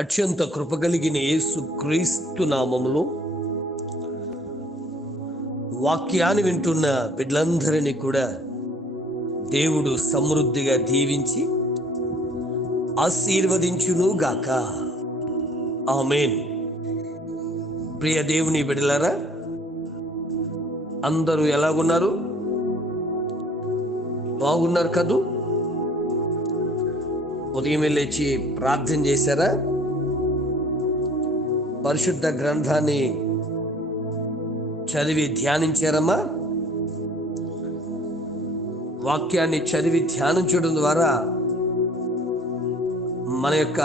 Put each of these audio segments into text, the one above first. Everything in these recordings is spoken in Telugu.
అత్యంత కృపగలిగిన యేసు క్రీస్తు నామములో వాక్యాన్ని వింటున్న బిడ్డలందరినీ కూడా దేవుడు సమృద్ధిగా దీవించి ఆశీర్వదించును గాక. ఆమెన్. ప్రియ దేవుని బిడ్డలారా అందరూ ఎలాగున్నారు? బాగున్నారు కదూ? ఉదయం లేచి ప్రార్థన చేశారా? పరిశుద్ధ గ్రంథాన్ని చదివి ధ్యానించారమ్మా? వాక్యాన్ని చదివి ధ్యానించడం ద్వారా మన యొక్క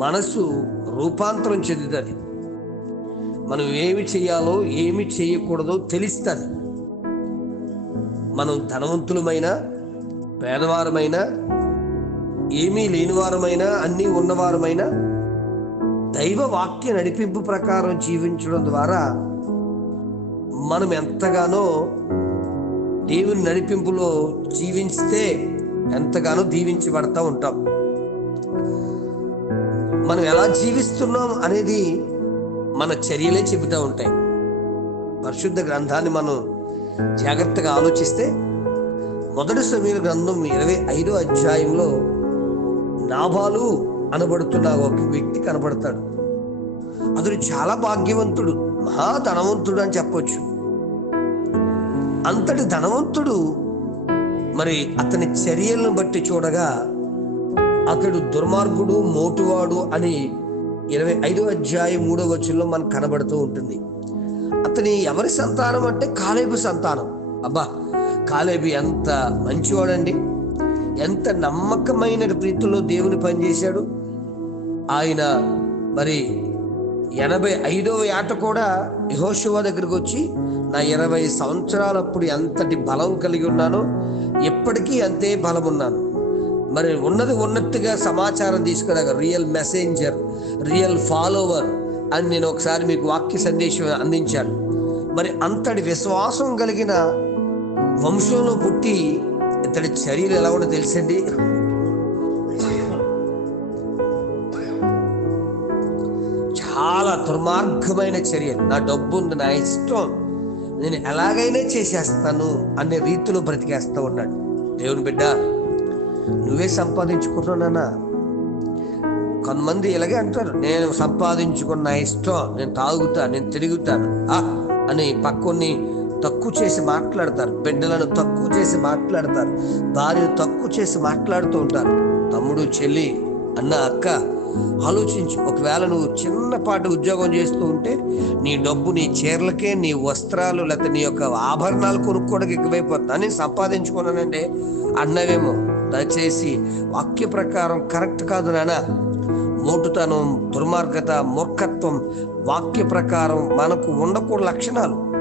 మనసు రూపాంతరం చెందుతుంది. మనం ఏమి చేయాలో ఏమి చేయకూడదో తెలుస్తుంది. మనం ధనవంతులమైన పేదవారమైనా ఏమీ లేనివారమైనా అన్నీ ఉన్నవారమైనా దైవ వాక్య నడిపింపు ప్రకారం జీవించడం ద్వారా మనం ఎంతగానో దేవుని నడిపింపులో జీవిస్తే ఎంతగానో దీవించబడతా ఉంటాం. మనం ఎలా జీవిస్తున్నాం అనేది మన చర్యలే చెబుతూ ఉంటాయి. పరిశుద్ధ గ్రంథాన్ని మనం జాగ్రత్తగా ఆలోచిస్తే మొదటి సమీర గ్రంథం ఇరవై ఐదో అధ్యాయంలో నాభాలు అనబడుతున్న ఒక వ్యక్తి కనబడతాడు. అతడు చాలా భాగ్యవంతుడు మహా ధనవంతుడు అని చెప్పొచ్చు. అంతటి ధనవంతుడు మరి అతని చర్యలను బట్టి చూడగా అతడు దుర్మార్గుడు మోటువాడు అని ఇరవై ఐదో అధ్యాయం మూడో వచనంలో మనకు కనబడుతూ ఉంటుంది. అతని ఎవరి సంతానం అంటే కాలేబు సంతానం. అబ్బా కాలేబు ఎంత మంచివాడండి. ఎంత నమ్మకమైన ప్రీతిలో దేవుని పనిచేశాడు ఆయన మరి ఎనభై ఐదవ ఏట కూడా యహోశివ దగ్గరికి వచ్చి నా ఇరవై సంవత్సరాలప్పుడు ఎంతటి బలం కలిగి ఉన్నానో ఎప్పటికీ అంతే బలం ఉన్నాను. మరి ఉన్నది ఉన్నట్టుగా సమాచారం తీసుకురాక రియల్ మెసెంజర్ రియల్ ఫాలోవర్ అని నేను ఒకసారి మీకు వాక్య సందేశం అందించాను. మరి అంతటి విశ్వాసం కలిగిన వంశంలో పుట్టి ఇతడి చర్యలు ఎలా ఉండో తెలిసండి? చాలా దుర్మార్గమైన చర్య. నా డబ్బు ఉంది నా ఇష్టం. నేను ఎలాగైనా చేసేస్తాను అనే రీతిలో బ్రతికేస్తా ఉన్నాడు. దేవుని బిడ్డ నువ్వే సంపాదించుకున్నానా కొంతమంది ఇలాగే అంటారు నేను సంపాదించుకున్న ఇష్టం నేను తాగుతా నేను తిరుగుతాను ఆ అని పక్కని తక్కువ చేసి మాట్లాడతారు. బిడ్డలను తక్కువ చేసి మాట్లాడతారు. భార్యను తక్కువ చేసి మాట్లాడుతూ ఉంటారు. తమ్ముడు చెల్లి అన్న అక్క ఆలోచించు. ఒకవేళ నువ్వు చిన్నపాటి ఉద్యోగం చేస్తూ ఉంటే నీ డబ్బు నీ చీరలకే నీ వస్త్రాలు లేకపోతే నీ యొక్క ఆభరణాలు కొనుక్కోవడానికి ఎక్కువైపోతుంది. అని సంపాదించుకున్నానంటే అన్నవేమో. దయచేసి వాక్య ప్రకారం కరెక్ట్ కాదు నానా మోటుతనం దుర్మార్గత మూర్ఖత్వం వాక్య ప్రకారం మనకు ఉండకూడదు లక్షణాలు.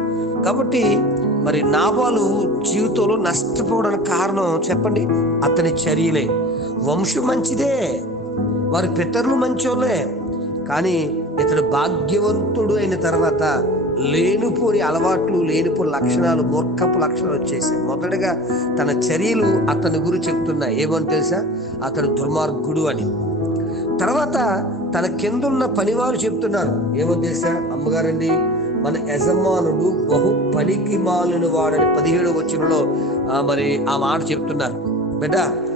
కాబట్టి మరి నాబాలు జీవితంలో నష్టపోవడానికి కారణం చెప్పండి. అతని చర్యలే. వంశం మంచిదే. వారి పితరులు మంచోళ్ళే. కానీ ఇతడు భాగ్యవంతుడు అయిన తర్వాత లేనిపోని అలవాట్లు లేనిపోని లక్షణాలు మూర్ఖపు లక్షణాలు వచ్చేసాయి. మొదటగా తన చర్యలు అతని గురి చెప్తున్నాయి. ఏమని తెలుసా? అతడు దుర్మార్గుడు అని. తర్వాత తన కిందున్న పనివారు చెప్తున్నారు. ఏమో తెలుసా? అమ్మగారండి మన యజమానుడు బహు పనికి మాలిన వాడని పదిహేడు వచ్చినలో మరి ఆ మాట చెప్తున్నారు. బిడ్డ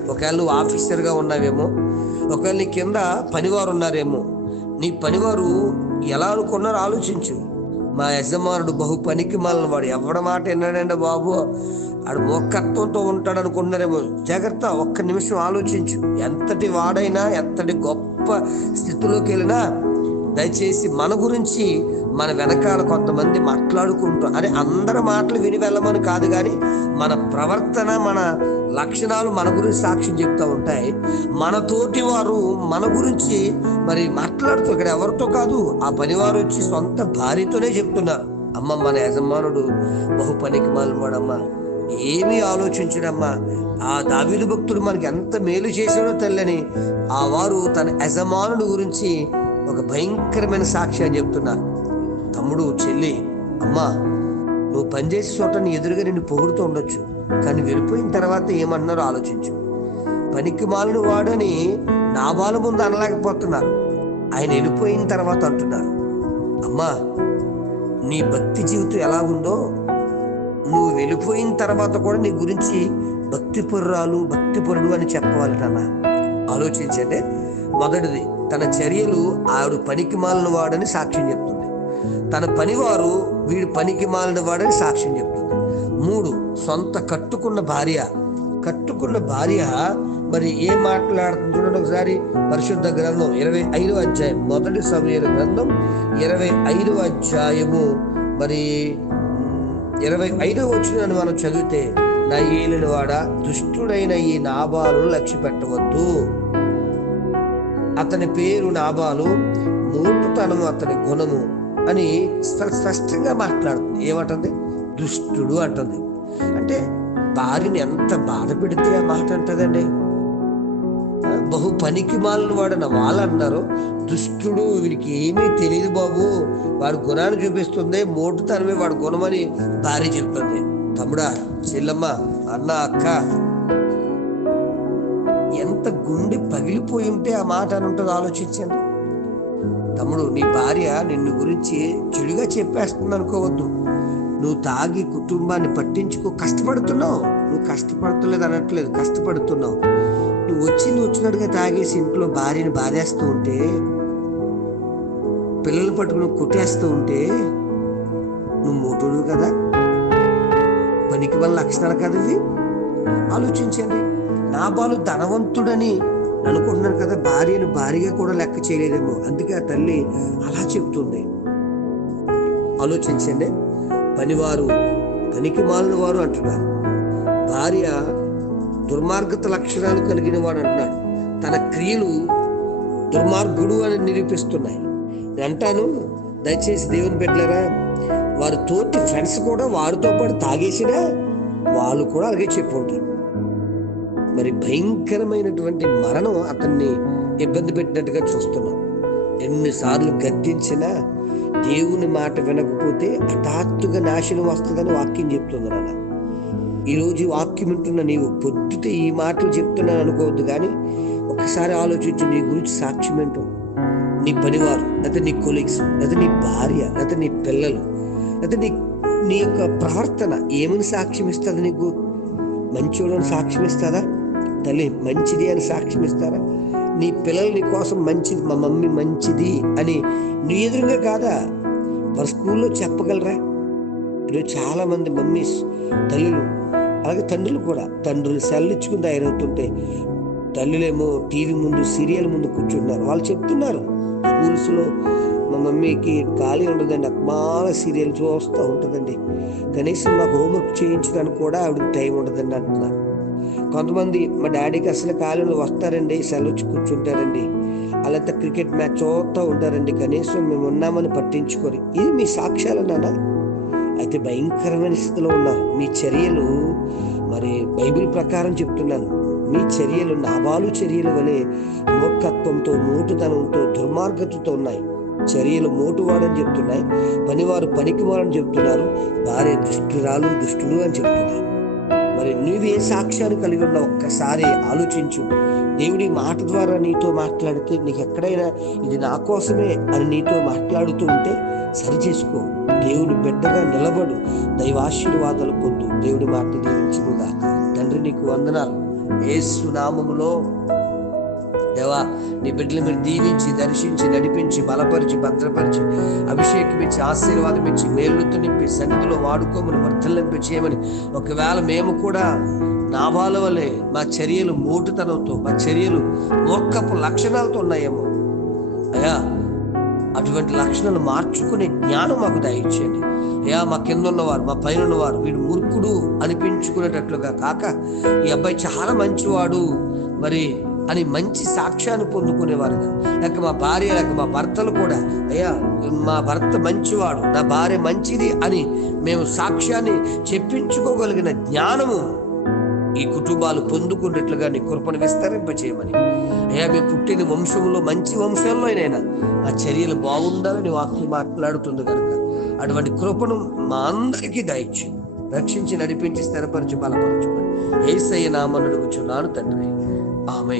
ఒకవేళ నువ్వు ఆఫీసర్గా ఉన్నావేమో ఒకవేళ నీ కింద పనివారు ఉన్నారేమో నీ పనివారు ఎలా అనుకున్నారో ఆలోచించు. మా యజమానుడు బహు పనికి మళ్ళీ వాడు ఎవడ మాట విన్నాడండి బాబు? ఆడు మొక్కత్వంతో ఉంటాడు అనుకుంటున్నారేమో జాగ్రత్త ఒక్క నిమిషం ఆలోచించు. ఎంతటి వాడైనా ఎంతటి గొప్ప స్థితిలోకి వెళ్ళినా దయచేసి మన గురించి మన వెనకాల కొంతమంది మాట్లాడుకుంటూ అదే అందరి మాటలు విని వెళ్ళమని కాదు కానీ మన ప్రవర్తన మన లక్షణాలు మన గురించి సాక్ష్యం చెప్తూ ఉంటాయి. మనతోటి వారు మన గురించి మరి మాట్లాడుతూ ఇక్కడ ఎవరితో కాదు ఆ పనివారు వచ్చి సొంత భార్యతోనే చెప్తున్నారు. అమ్మ మన యజమానుడు బహు పనికి మాలవాడమ్మా ఏమీ ఆలోచించడమ్మా. ఆ దావీదు భక్తుడు మనకి ఎంత మేలు చేశాడో తెల్లని ఆ వారు తన యజమానుడు గురించి ఒక భయంకరమైన సాక్ష్యం చెప్తున్నారు తమ్ముడు చెల్లి అమ్మా నువ్వు పనిచేసే చోట నీ ఎదురుగా నిన్ను పొగుడుతూ ఉండొచ్చు. కానీ వెళ్ళిపోయిన తర్వాత ఏమన్నారో ఆలోచించు. పనికి మాలను వాడని నా ముందు అనలేకపోతున్నారు. ఆయన వెళ్ళిపోయిన తర్వాత అంటున్నారు. అమ్మా నీ భక్తి జీవితం ఎలా ఉందో నువ్వు వెళ్ళిపోయిన తర్వాత కూడా నీ గురించి భక్తి పుర్రాలు భక్తి పురుడు అని చెప్పవాలి నాన్న. ఆలోచించండి. మొదటిది తన చర్యలు ఆవిడ పనికి మాలిన వాడని సాక్ష్యం చెప్తుంది. తన పనివారు వీడు పనికి మాలిన వాడని సాక్ష్యం చెప్తుంది. మూడు సొంత కట్టుకున్న భార్య. కట్టుకున్న భార్య మరి ఏం మాట్లాడుతుంది చూడండి ఒకసారి. పరిశుద్ధ గ్రంథం ఇరవై ఐదు అధ్యాయం మొదటి సమయ గ్రంథం ఇరవై ఐదు అధ్యాయము. మరి ఇరవై ఐదో వచ్చిన మనం చదివితే నా ఏలిన వాడ దుష్టుడైన ఈ నాభాలను లక్ష్య పెట్టవద్దు అతని పేరు నాబాలు మూటుతనము అతని గుణము అని స్పష్టంగా మాట్లాడుతుంది. ఏమంటుంది? దుష్టుడు అంటుంది. అంటే భార్యని ఎంత బాధ పెడితే ఆ మాట అంటదండి. బహు పనికి మాలను వాడన వాళ్ళు అన్నారు. దుష్టుడు వీరికి ఏమీ తెలియదు బాబు. వాడి గుణాన్ని చూపిస్తుంది మోటుతనమే వాడి గుణమని భార్య చెప్తుంది. తమ్ముడా చెల్లమ్మ అన్న అక్క ఎంత గుండె పగిలిపోయి ఉంటే ఆ మాట అని ఉంటుంది ఆలోచించండి తమ్ముడు నీ భార్య నిన్ను గురించి చెడుగా చెప్పేస్తుంది అనుకోవద్దు నువ్వు తాగి కుటుంబాన్ని పట్టించుకో. కష్టపడుతున్నావు. నువ్వు కష్టపడతలేదు అనట్లేదు. కష్టపడుతున్నావు. నువ్వు వచ్చి నువ్వు వచ్చినట్టుగా తాగేసి ఇంట్లో భార్యని బాధేస్తూ ఉంటే పిల్లలు పట్టుకుని కొట్టేస్తూ ఉంటే నువ్వు మోటుడు కదా? పనికి వల్ల లక్షణాలు కదా ఆలోచించండి. నాబాలు ధనవంతుడని అనుకుంటున్నాను కదా భార్యను భార్యగా కూడా లెక్క చేయలేదేమో. అందుకే ఆ తల్లి అలా చెబుతుంది. ఆలోచించండి. పనివారు పనికి మాలిన వారు అంటున్నారు. భార్య దుర్మార్గత లక్షణాలు కలిగిన వాడు అంటున్నాడు. తన క్రియలు దుర్మార్గుడు అని నిరూపిస్తున్నాయి. అంటాను దయచేసి దేవుని పెట్టలేరా వారి తోటి ఫ్రెండ్స్ కూడా వారితో పాటు తాగేసినా వాళ్ళు కూడా అలాగే చెప్పుంటారు మరి భయంకరమైనటువంటి మరణం అతన్ని ఇబ్బంది పెట్టినట్టుగా చూస్తున్నాం. ఎన్నిసార్లు గద్దించినా దేవుని మాట వినకపోతే హఠాత్తుగా నాశనం వస్తుందని వాక్యం చెప్తుంది నాన్న. ఈరోజు వాక్యం వింటున్న నీవు పొద్దుతే ఈ మాటలు చెప్తున్నాను అనుకోవద్దు కానీ ఒకసారి ఆలోచించి నీ గురించి సాక్ష్యం ఏంటో. నీ పనివారు లేకపోతే నీ కొలీగ్స్ లేకపోతే నీ భార్య లేకపోతే నీ పిల్లలు లేకపోతే నీ నీ యొక్క ప్రార్థన ఏమని సాక్ష్యం ఇస్తుంది నీకు? మంచి సాక్ష్యం ఇస్తుందా తల్లి మంచిది అని సాక్ష్యం ఇస్తారా నీ పిల్లలు నీ కోసం మంచిది మా మమ్మీ మంచిది అని నీ ఎదురుగా కాదా? మరి స్కూల్లో చెప్పగలరా? ఈరోజు చాలా మంది మమ్మీస్ తల్లులు అలాగే తండ్రులు కూడా తండ్రులు సెల్లిచ్చుకుని తయారవుతుంటే తల్లులేమో టీవీ ముందు సీరియల్ ముందు కూర్చుంటున్నారు వాళ్ళు చెప్తున్నారు స్కూల్స్లో మా మమ్మీకి ఖాళీ ఉండదండి. అక్మాల సీరియల్ చూస్తూ ఉంటుందండి. కనీసం మాకు హోంవర్క్ చేయించడానికి కూడా ఆవిడకి టైం ఉండదండి అంటున్నారు. కొంతమంది మా డాడీకి అసలు ఖాళీలు వస్తారండి సెలవు కూర్చుంటారండి. అలా క్రికెట్ మ్యాచ్ చూస్తూ ఉంటారండి కనీసం మేము ఉన్నామని పట్టించుకొని. ఇది మీ సాక్ష్యాలు నాన్న? అయితే భయంకరమైన స్థితిలో ఉన్నారు. మీ చర్యలు మరి బైబిల్ ప్రకారం చెప్తున్నాను. మీ చర్యలు నాబాలు చర్యలు వలె మూర్ఖత్వంతో మూటుతనంతో దుర్మార్గతతో ఉన్నాయి. చర్యలు మోటువాడని చెప్తున్నాయి పనివారు పనికివారని చెప్తున్నారు భార్య దుష్టురాలు దుష్టుడు అని చెప్తున్నారు. మరి నువ్వే సాక్ష్యాన్ని కలిగి ఉన్న ఒక్కసారి ఆలోచించు. దేవుడి మాట ద్వారా నీతో మాట్లాడితే నీకు ఎక్కడైనా ఇది నా కోసమే అని నీతో మాట్లాడుతూ ఉంటే సరి చేసుకో. దేవుని బిడ్డగా నిలబడు. దైవాశీర్వాదాలు పొందు. దేవుడి మాట దీవించుకుందా తండ్రి నీకు వందనాలు. ఏసునామములో దేవా నీ బిడ్డలు మీరు దీవించి దర్శించి నడిపించి బలపరిచి భద్రపరిచి అభిషేకం ఇచ్చి ఆశీర్వాదం ఇచ్చి మేలుతో నింపి సన్నిధిలో వాడుకోమని వర్ధలింపి చేయమని. ఒకవేళ మేము కూడా నాభాల వల్లే మా చర్యలు మోటుతనంతో మా చర్యలు మూర్ఖపు లక్షణాలతో ఉన్నాయేమో అయ్యా అటువంటి లక్షణాలు మార్చుకునే జ్ఞానం మాకు దయచేయండి. అయ్యా మా కింద ఉన్నవారు మా పైన ఉన్నవారు వీడు మూర్ఖుడు అనిపించుకునేటట్లుగా కాక ఈ అబ్బాయి చాలా మంచివాడు మరి అని మంచి సాక్ష్యాన్ని పొందుకునేవారుగా. లేక మా భార్య లేక మా భర్తలు కూడా అయ్యా మా భర్త మంచివాడు నా భార్య మంచిది అని మేము సాక్ష్యాన్ని చెప్పించుకోగలిగిన జ్ఞానము ఈ కుటుంబాలు పొందుకున్నట్లుగా నీ కృపను విస్తరింపచేయమని. అయ్యా మేము పుట్టిన వంశంలో మంచి వంశంలోనైనా ఆ చర్యలు బాగుండాలని వాక్యం మాట్లాడుతుంది కనుక అటువంటి కృపను మా అందరికీ దయచు రక్షించి నడిపించి స్థిరపరచు బలపరచు ఏసయ్య నామన్నడు అడుగుచున్నాను తండ్రి. ఆమె